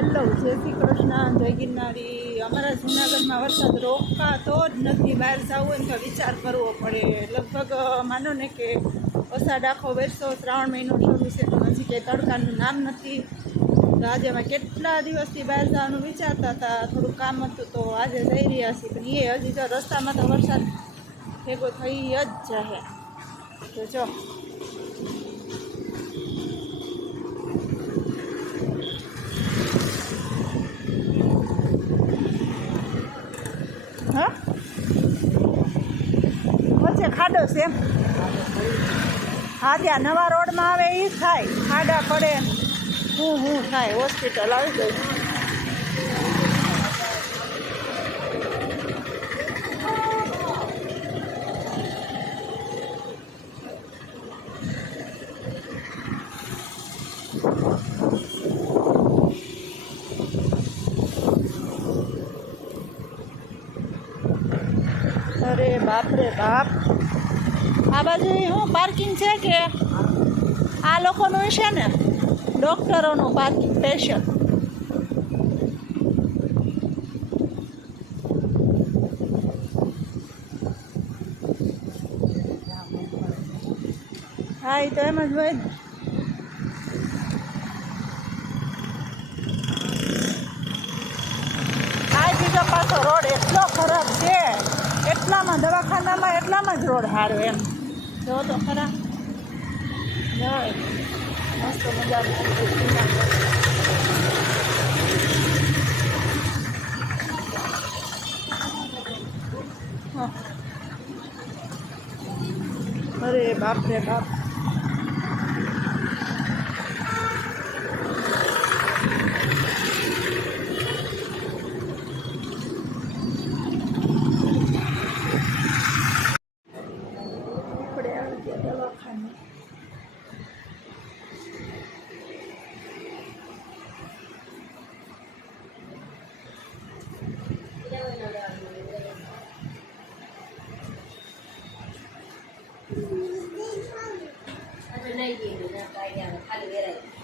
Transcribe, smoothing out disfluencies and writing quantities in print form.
Hello, જય શ્રી કૃષ્ણ, જય ગિરનારી। અમારા જૂનાગઢમાં વરસાદ રોકાતો જ નથી। બહાર જવું હોય તો વિચાર કરવો પડે। લગભગ માનો ને કે અષાઢ આખો વર્ષો, શ્રાવણ મહિનો શરૂ છે તો હજી કંઈ તડકાનું નામ નથી। તો આજે અમે કેટલા દિવસથી બહાર જવાનું વિચારતા હતા, થોડું કામ હતું તો આજે જઈ રહ્યા છીએ, પણ એ હજી તો રસ્તામાં તો વરસાદ ભેગો થઈ જ જાય। તો જો હા વચ્ચે ખાડો છે એમ। હા, ત્યાં નવા રોડમાં આવે એ થાય, ખાડા પડે હું થાય, હોસ્પિટલ આવી ગઈ। અરે બાપ રે બાપ, આ બાજુ શું પાર્કિંગ છે કે આ લોકોનું છે ને, ડૉક્ટરોનું પાર્કિંગ સ્પેશિયલ। હા, એ તો એમ જ હોય ને। આ બીજો પાછો રોડ એટલો ખરાબ છે, એટલામાં દવાખાનામાં એટલામાં જ રોડ સારો એમ જો તો ખરા। મસ્ત મજાનું અરે બાપ રે બાપ, આપણે આવી ગયા દવાખાને। નહીં ખાલી વેરાય